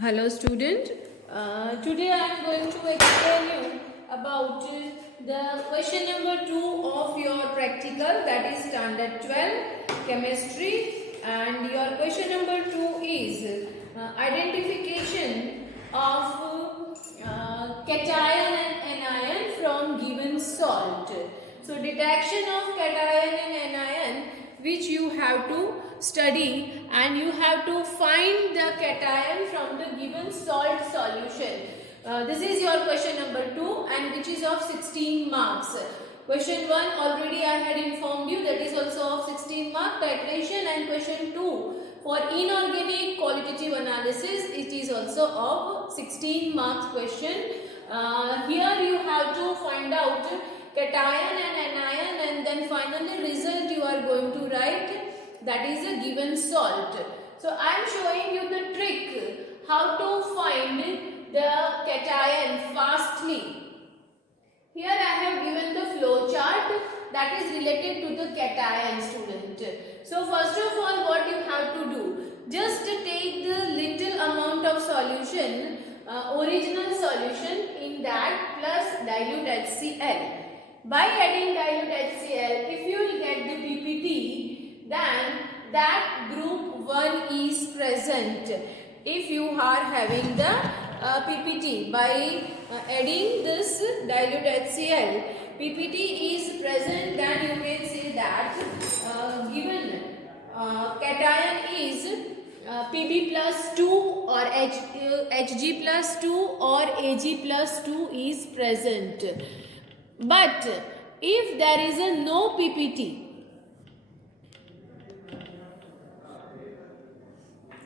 Hello student, today I am going to explain you about the question number 2 of your practical, that is standard 12 chemistry, and your question number 2 is identification of cation and anion from given salt. So detection of cation and anion which you have to study, and you have to find the cation from the given salt solution. This is your question number 2 and which is of 16 marks. Question 1 already I had informed you, that is also of 16 mark titration, and question 2 for inorganic qualitative analysis, it is also of 16 marks question. Here you have to find out cation and anion, and then finally result you are going to write, that is a given salt. So I am showing you the trick how to find the cation fastly. Here I have given the flow chart that is related to the cation, student. So first of all what you have to do, just take the little amount of solution, original solution, in that plus dilute HCl. By adding dilute HCl, if you will get the PPT, then that group 1 is present. If you are having the PPT, by adding this dilute HCl, PPT is present, then you can say that given cation is Pb plus 2 or Hg plus 2 or Ag plus 2 is present. But if there is a no PPT,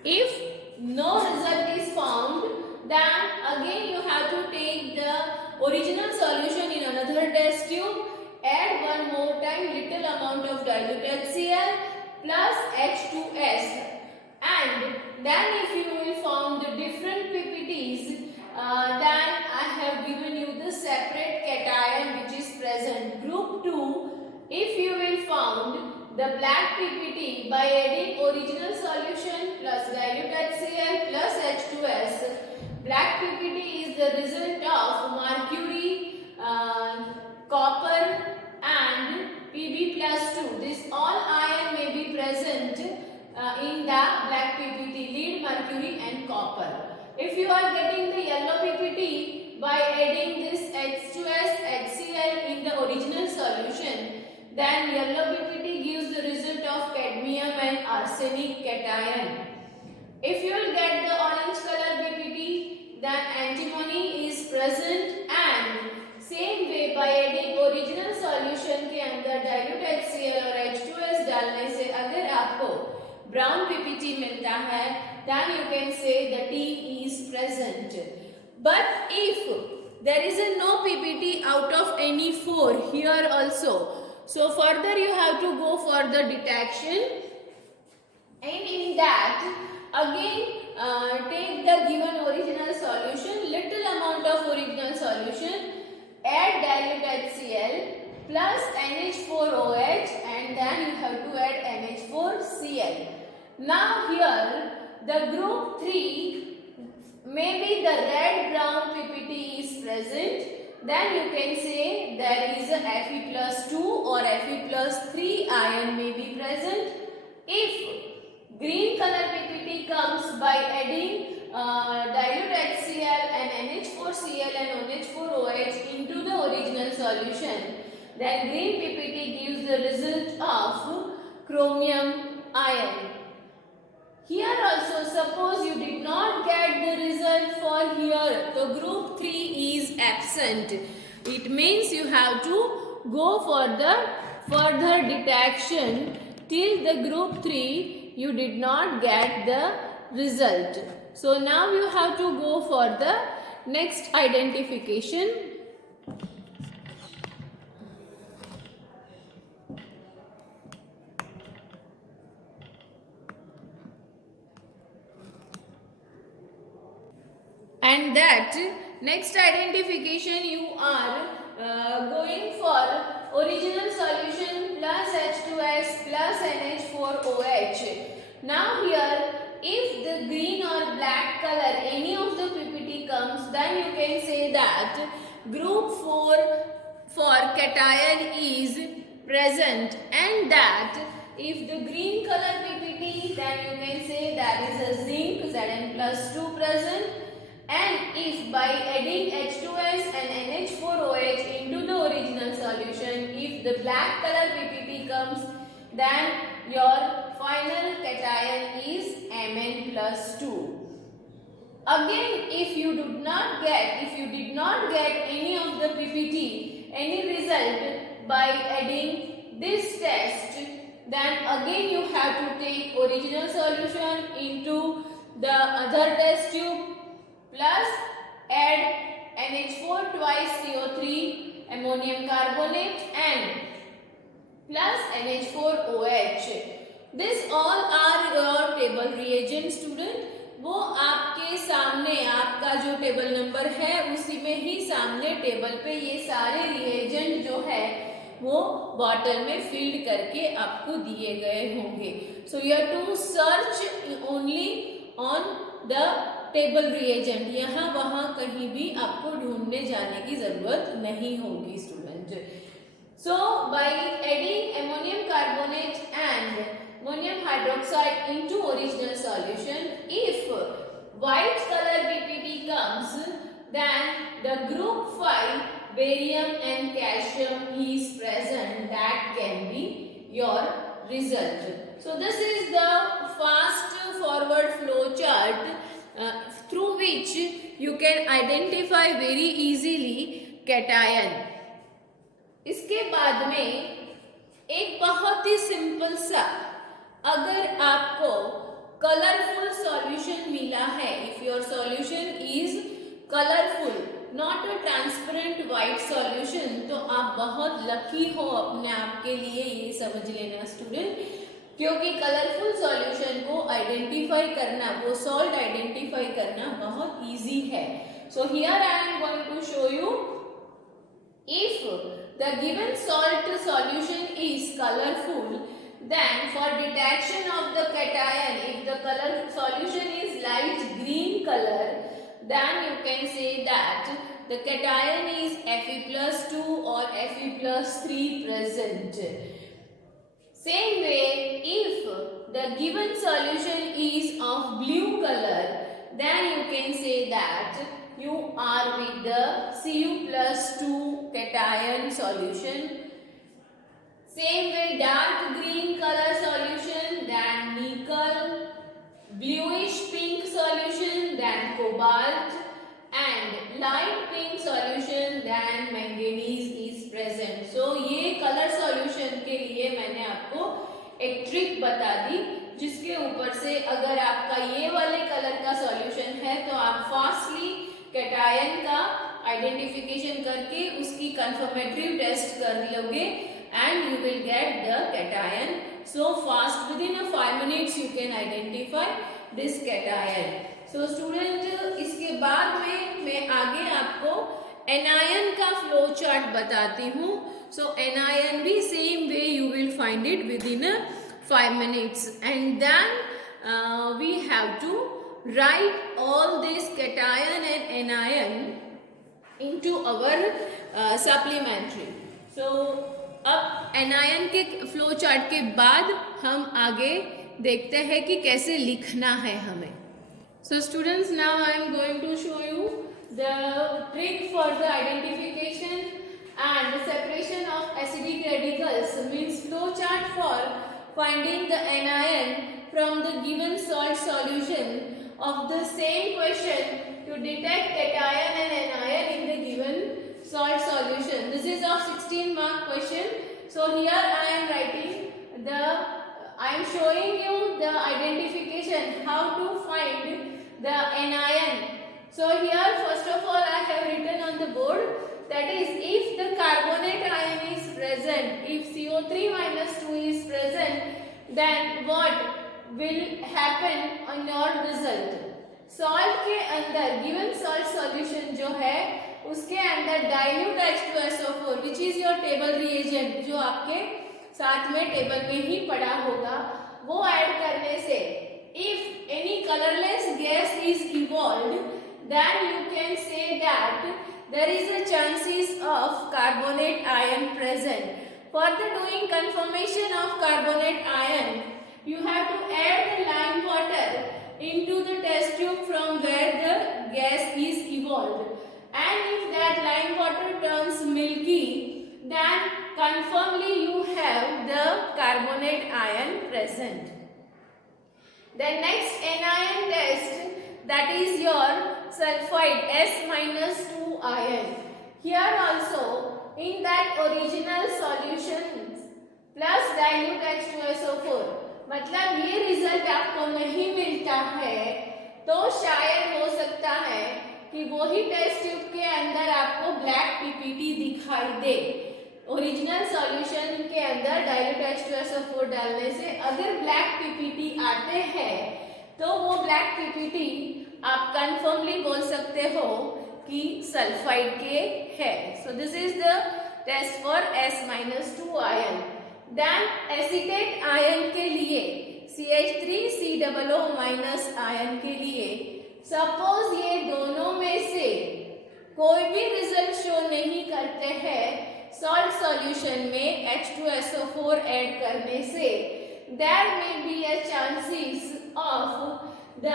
if no result is found, then again you have to take the original solution in another test tube, add one more time little amount of dilute HCl plus H2S, and then if you will found the different PPTs, then I have given you the separate cation which is present. Group 2, if you will found the black PPT by adding original solution plus dilute HCl plus H2S, black PPT is the result of mercury, copper and Pb plus 2. This all ion may be present in the black PPT, lead, mercury and copper. If you are getting the yellow PPT by adding this H2S, HCl in the original solution, then yellow PPT gives the result of cadmium and arsenic cation. If you will get the orange color PPT, then antimony is present, and same way by adding original solution के अंदर dilute HCl और H2S डालने से अगर आपको brown PPT मिलता है, then you can say the T is present. But if there is a no PPT out of any 4 here also, so further you have to go for the detection, and in that again take the given original solution, little amount of original solution, add dilute HCl plus NH4OH, and then you have to add NH4Cl. Now here the group 3, maybe the red brown PPT is present, then you can say there is a Fe plus 2 or Fe plus 3 ion may be present. If green color PPT comes by adding dilute HCl and NH4Cl and OH into the original solution, then green PPT gives the result of chromium ion. Here also, suppose you did not get the result for here, the group 3 is absent. It means you have to go for the further detection till the group 3 you did not get the result. So now you have to go for the next identification. And that next identification you are going for original solution plus H2S plus NH4OH. Now here if the green or black color any of the PPT comes, then you can say that group 4 for cation is present, and that if the green color PPT, then you can say that is a zinc Zn+2 present, and if by adding H2S and NH4OH into the original solution, if the black color PPT comes, then your final cation is Mn+2. Again, if you did not get any of the PPT, any result by adding this test, then again you have to take original solution into the other test tube plus add NH4 twice CO3 ammonium carbonate and plus NH4OH. This all are your table reagent student. वो आपके सामने आपका जो table number है उसी में ही सामने टेबल पे ये सारे रिएजेंट जो है वो बॉटल में फिल्ड करके आपको दिए गए होंगे. So you have to search only on the table reagent. यहाँ वहाँ कहीं भी आपको ढूंढने जाने की जरूरत नहीं होगी स्टूडेंट. सो by adding ammonium carbonate and ammonium hydroxide into original solution, if white color PPT comes, then the group 5 barium and calcium is present. That can be your result. So this is the fast forward flow chart through which you can identify very easily cation. इसके बाद में एक बहुत ही सिंपल सा, अगर आपको colourful solution मिला है, if your solution is colourful not a transparent white solution, तो आप बहुत लकी हो अपने आप के लिए, ये समझ लेना स्टूडेंट. क्योंकि कलरफुल सॉल्यूशन को आइडेंटिफाई करना, वो सॉल्ट आइडेंटिफाई करना बहुत इजी है. So here I am going to show you, if the given salt solution is colourful, then for detection of the cation, if the color solution is light green color, then you can say that the cation is Fe+2 or Fe+3 present. Same way, if the given solution is of blue color, then you can say that you are with the Cu+2 cation solution. Same way, dark green color solution, then nickel, bluish pink solution, then cobalt, and light pink solution, then manganese is present. So ये color solution के लिए मैंने आपको एक ट्रिक बता दी, जिसके ऊपर से अगर आपका ये वाले कलर का सॉल्यूशन है तो आप फास्टली कैटायन का आइडेंटिफिकेशन करके उसकी कंफर्मेटरी टेस्ट कर लोगे and you will get the cation so fast. Within a 5 minutes you can identify this cation. So student, इसके बाद में मैं आगे आपको anion का flow chart बताती हूँ. So anion भी same way you will find it within a 5 minutes, and then we have to write all this cation and anion into our supplementary. So अब एनायन के फ्लो चार्ट के बाद हम आगे देखते हैं कि कैसे लिखना है हमें. So students, now I am going to show you the trick for the identification and separation of acidic radicals, means flow chart for finding the anion from the given salt solution of the same question to detect cation and anion in the given salt solution. This is of 16 mark question. So here I am writing I am showing you the identification, how to find the anion. So here first of all I have written on the board, that is, if the carbonate ion is present, if CO3 minus 2 is present, then what will happen on your result? Salt के अंदर given salt solution जो है उसके अंदर dilute H2SO4 which is your table reagent, जो आपके साथ में टेबल में ही पड़ा होगा, वो ऐड करने से if any colorless gas is evolved, then you can say that there is a chances of carbonate ion present. For the doing conformation of carbonate ion, you have to add the lime water into the test tube from where the gas is evolved. And if that lime water turns milky, then confirmly you have the carbonate ion present. The next anion test, that is your sulfide S-2 ion. Here also in that original solution plus dilute H2SO4, मतलब ये रिजल्ट आपको नहीं मिलता है तो शायद हो सकता है कि वही टेस्ट ट्यूब के अंदर आपको ब्लैक पीपीटी दिखाई दे। ओरिजिनल सॉल्यूशन के अंदर डाइल्यूट H2SO4 डालने से अगर ब्लैक पीपीटी आते हैं तो वो ब्लैक पीपीटी आप कंफर्मली बोल सकते हो कि सल्फाइड के है। So this is the test for S-2 ion. Then acetate ion के लिए CH3COO- आयन के लिए सपोज ये दोनों में से कोई भी रिजल्ट शो नहीं करते हैं सॉल्ट सॉल्यूशन में H2SO4 ऐड करने से, there may be a chances of the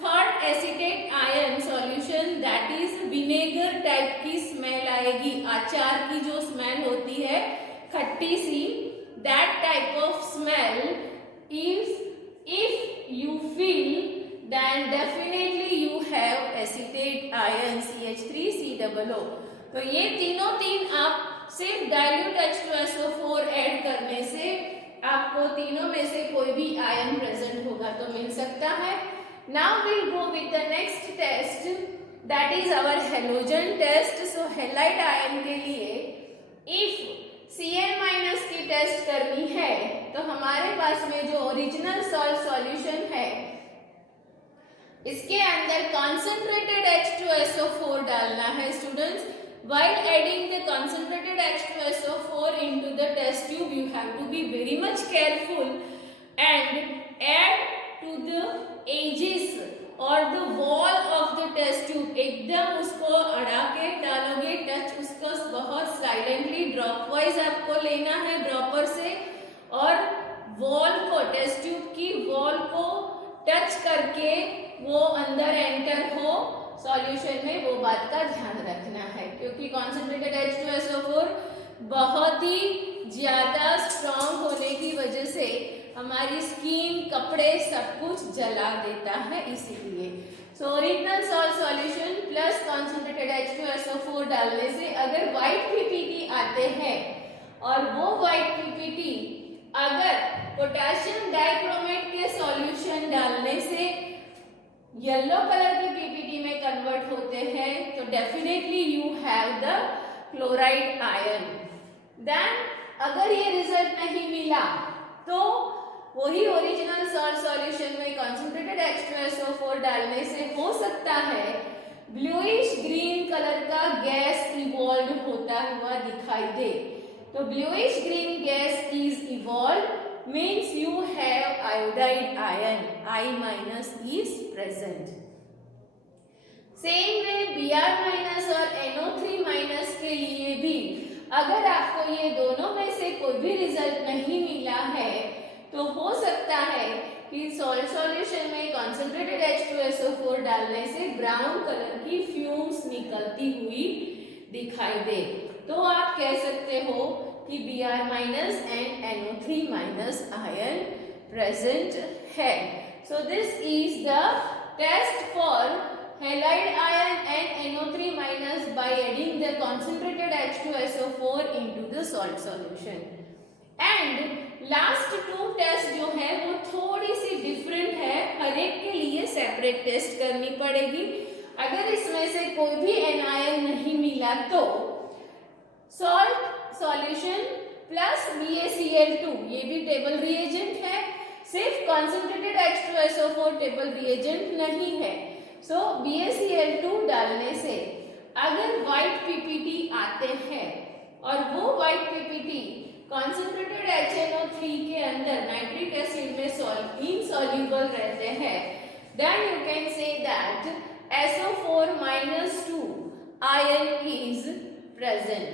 third acetate ion solution, that is vinegar type की स्मेल आएगी। अचार की जो स्मेल होती है खट्टी सी, that type of smell is if you feel then definitely you have acetate ion CH3COO। तो ये तीनों तीन आप सिर्फ डाइल्यूट H2SO4 ऐड करने से आपको तीनों में से कोई भी आयन प्रेजेंट होगा तो मिल सकता है। Now will go with the next test, that is our halogen test. So halide ion के लिए इफ Cl- की टेस्ट करनी है तो हमारे पास में जो ओरिजिनल सॉल्ट सॉल्यूशन है इसके अंदर कॉन्सेंट्रेटेड H2SO4 डालना है students. While adding the concentrated H2SO4 into the test tube, you have to be very much careful and add to the edges or the wall of the test tube। एकदम उसको अड़ा के डालोगे, टच उसको बहुत silently drop wise आपको लेना है ड्रॉपर से, और वॉल को टेस्ट ट्यूब की वॉल को टच करके वो अंदर एंटर हो सॉल्यूशन में, वो बात का ध्यान रखना है क्योंकि कॉन्सेंट्रेटेड H2SO4 बहुत ही ज्यादा स्ट्रॉन्ग होने की वजह से हमारी स्किन, कपड़े सब कुछ जला देता है इसीलिए। So original salt solution plus concentrated H2SO4 डालने से अगर व्हाइट पीपीटी आते हैं और वो व्हाइट पीपीटी अगर पोटेशियम डाइक्रोमेट के सॉल्यूशन डालने से येलो कलर के पीपीटी में कन्वर्ट होते हैं तो definitely you have the chloride ion. देन अगर ये रिजल्ट नहीं मिला तो वही ओरिजिनल सॉल्ट सॉल्यूशन में कॉन्सेंट्रेटेड H2SO4 डालने से हो सकता है ब्लूइश ग्रीन कलर का गैस इवॉल्व होता हुआ दिखाई दे। तो bluish green gas is evolve means you have iodide ion, I- is present। Same way Br- और NO3- के लिए भी अगर आपको ये दोनों में से कोई भी रिजल्ट नहीं मिला है तो हो सकता है कि सॉल्ट सॉल्यूशन में कॉन्सेंट्रेटेड H2SO4 डालने से ब्राउन कलर की फ्यूम्स निकलती हुई दिखाई दे। तो आप कह सकते हो कि Br- and NO3- ion present है। So this is the test for halide ion and NO3- by adding the concentrated H2SO4 into the salt solution। And last two test जो है वो थोड़ी सी डिफरेंट है, हर एक के लिए सेपरेट टेस्ट करनी पड़ेगी। अगर इसमें से कोई भी एनायन नहीं मिला तो सॉल्ट सॉल्यूशन प्लस BaCl2, ये भी टेबल रिएजेंट है, सिर्फ कॉन्सेंट्रेटेड H2SO4 टेबल रिएजेंट नहीं है। सो BaCl2 डालने से अगर व्हाइट पीपीटी आते हैं और वो व्हाइट पीपीटी कॉन्सेंट्रेटेड HNO3 के अंदर नाइट्रिक एसिड में इनसॉल्युबल रहते हैं, then you can say that SO4 minus 2 ion is present.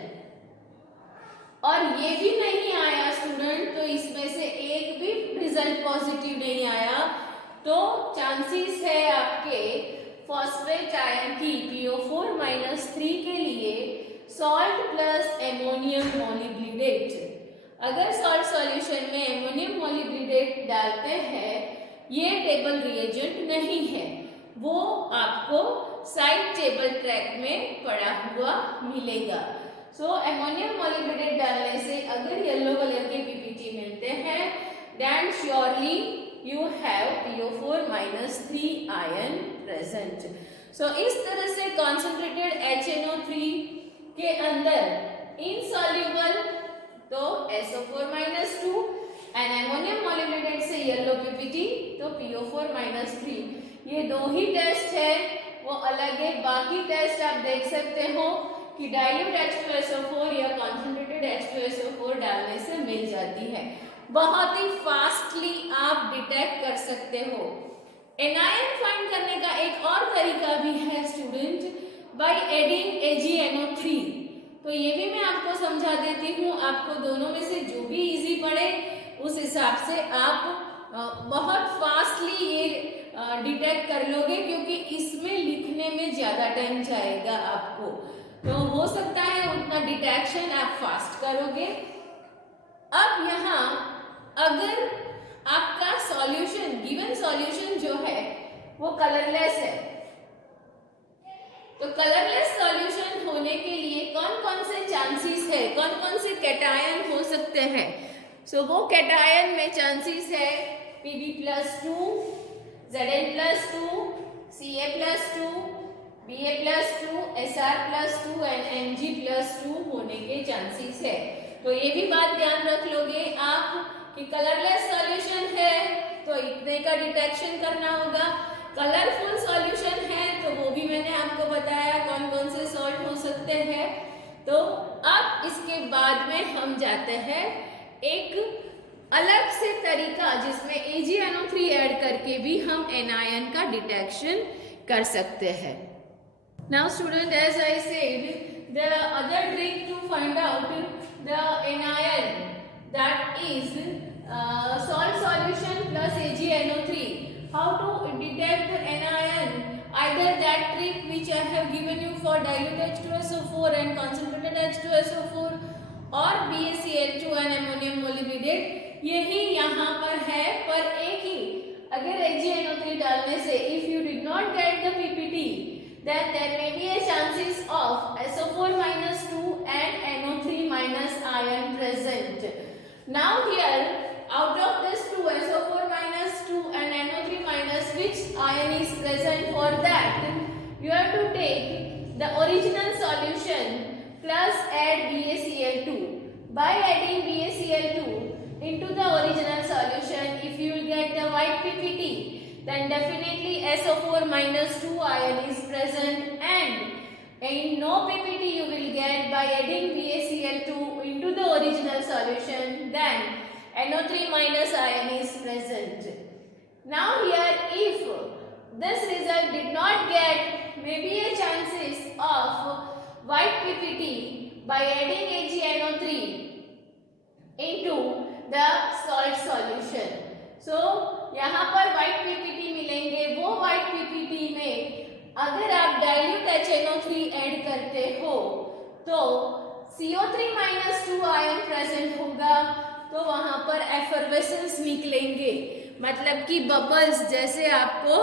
और ये भी नहीं आया स्टूडेंट, तो इसमें से एक भी रिजल्ट पॉजिटिव नहीं आया, तो चांसेस है आपके फॉस्फेट आयन की PO4 minus 3 के लिए सॉल्ट प्लस एमोनियम मोलिब्डेट। अगर सॉल्ट सॉल्यूशन में एमोनियम मोलिब्डेट डालते हैं, ये टेबल रिएजेंट नहीं है, वो आपको साइड टेबल ट्रैक में पड़ा हुआ मिलेगा। सो एमोनियम मोलिब्डेट डालने से अगर येलो कलर के पीपीटी मिलते हैं, then surely you have PO4 minus 3 ion present. So इस तरह से concentrated HNO3 के अंदर insoluble तो SO4 minus 2 and ammonium molybdenate से yellow PPT तो PO4 minus 3। ये दो ही टेस्ट है, वो अलग है। बाकी टेस्ट आप देख सकते हो कि डाइल्यूट H2SO4 या concentrated H2SO4 डालने से मिल जाती है। बहुत ही फास्टली आप डिटेक्ट कर सकते हो। एनायन फाइंड करने का एक और तरीका भी है स्टूडेंट, बाय एडिंग AgNO3। तो ये भी मैं आपको समझा देती हूँ, आपको दोनों में से जो भी इजी पड़े उस हिसाब से आप बहुत फास्टली ये डिटेक्ट कर लोगे, क्योंकि इसमें लिखने में ज्यादा टाइम जाएगा आपको, तो हो सकता है उतना डिटेक्शन आप फास्ट करोगे। अब यहाँ अगर आपका सॉल्यूशन, गिवन सॉल्यूशन जो है वो कलरलेस है, तो कलरलेस सॉल्यूशन होने के लिए कौन कौन से चांसेस है, कौन कौन से कैटायन हो सकते हैं। सो वो कैटायन में चांसेस है Pb+2, Zn+2, Ca+2, Ba+2, Sr+2 and Mg+2 होने के चांसेस है। तो ये भी बात ध्यान रख लोगे आप कि कलरलेस सॉल्यूशन है तो इतने का डिटेक्शन करना होगा, कलरफुल सॉल्यूशन है तो वो भी मैंने आपको बताया कौन कौन से सॉल्ट हो सकते हैं। तो अब इसके बाद में हम जाते हैं एक अलग से तरीका जिसमें AgNO3 ऐड करके भी हम एनायन का डिटेक्शन कर सकते हैं। Now student, as I said, the other trick to find out the anion that is salt solution plus AgNO3. How to detect the anion? Either that trick which I have given you for dilute H2SO4 and concentrated H2SO4 or BaCl2 and ammonium molybdenate, यही यहाँ पर है। पर एक ही अगर AgNO3 डालने से if you did not get the PPT, then there may be a chances of SO4 minus 2 and NO3 minus ion present. Now here, out of this 2, SO4 minus 2 and NO3 minus, which ion is present? For that, you have to take the original solution plus add BaCl2. By adding BaCl2 into the original solution, if you will get the white PPT, then definitely SO4 minus 2 ion is present, and in no PPT you will get by adding BaCl2 into the original solution, then NO3 minus ion is present. Now here, if this result did not get, maybe a chances of white PPT by adding AgNO3 into the salt solution. So यहाँ पर white PPT मिलेंगे, वो white PPT में अगर आप dilute HNO3 add करते हो तो CO3 minus 2 आयन प्रेजेंट होगा, तो वहां पर एफर्वेसेंस निकलेंगे, मतलब कि बबल्स जैसे आपको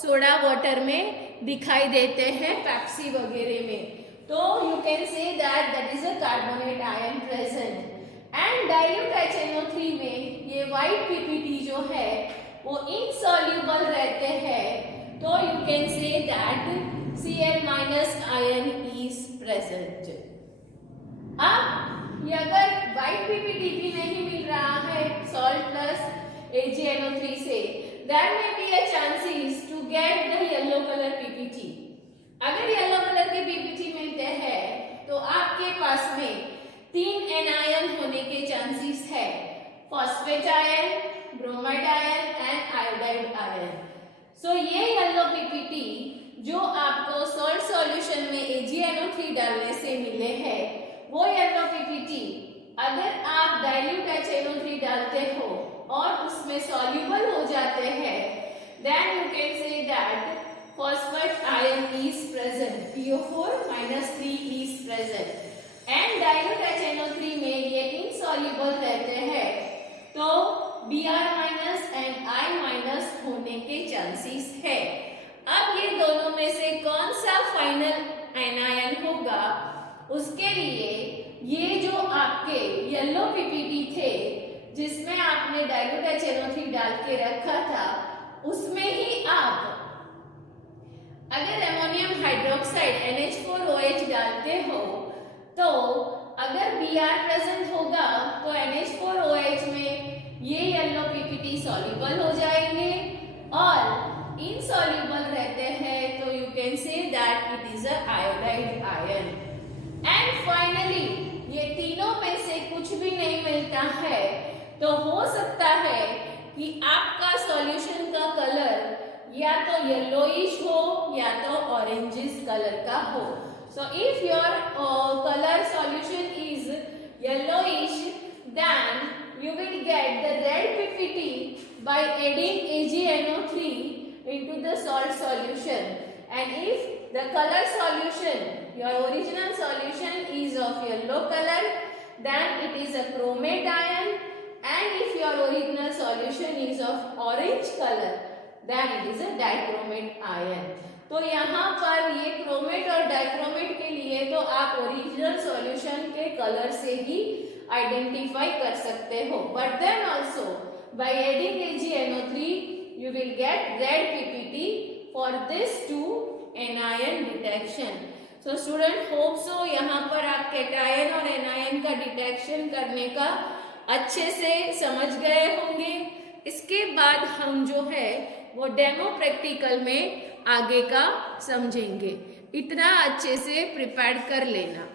सोडा वाटर में दिखाई देते हैं पेप्सी वगैरह में। तो you can say that is a carbonate ion present. And dilute HNO3 में ये व्हाइट पीपीटी जो है वो इनसॉल्युबल रहते हैं, तो you can say that Cl minus ion is present. अब ये अगर व्हाइट पीपीटी भी नहीं मिल रहा है सॉल्ट प्लस AgNO3 से, there may be a chances to get the yellow colour PPT. अगर येलो कलर के पीपीटी मिलते हैं तो आपके पास में 3 एनायन होने के चांसेस है, phosphate ion, bromide ion and iodide ion. So ये येलो पीपीटी जो आपको सॉल्ट सॉल्यूशन में AgNO3 डालने से मिले हैं, वो येलो पीपीटी अगर आप डाइल्यूट HNO3 डालते हो और उसमें सॉल्युबल हो जाते हैं, then you can say that phosphate ion is present, PO4-3 is present and dilute HNO3 में ये insoluble रहते हैं, तो Br- and I- होने के चांसेस है। अब ये दोनों में से कौन सा फाइनल एनायन होगा, उसके लिए ये जो आपके येलो पीपीटी थे जिसमें आपने डाइल्यूट HNO3 डाल के रखा था, उसमें ही आप अगर अमोनियम हाइड्रोक्साइड NH4OH डालते हो तो अगर Br प्रेजेंट होगा तो NH4OH में ये येलो पीपीटी सॉल्युबल हो जाएंगे और इनसॉल्युबल रहते हैं तो you can say that it is a iodide ion. And finally ये तीनों में से कुछ भी नहीं मिलता है तो हो सकता है कि आपका सॉल्यूशन का कलर या तो येलोइश हो या तो ऑरेंजिश कलर का हो। So if your colour solution is yellowish, then you will get the red PPT by adding AgNO3 into the salt solution, and if the color solution, your original solution is of yellow color, then it is a chromate ion, and if your original solution is of orange color, then it is a dichromate ion। तो यहाँ पर ये क्रोमेट और डाइक्रोमेट के लिए तो आप original solution के कलर से ही आइडेंटिफाई कर सकते हो, but then also by adding AgNO3 you will get red PPT for this two anion detection। So student hope so यहाँ पर आप कैटायन और एनायन का डिटेक्शन करने का अच्छे से समझ गए होंगे। इसके बाद हम जो है वो डेमो प्रैक्टिकल में आगे का समझेंगे। इतना अच्छे से प्रिपेयर कर लेना।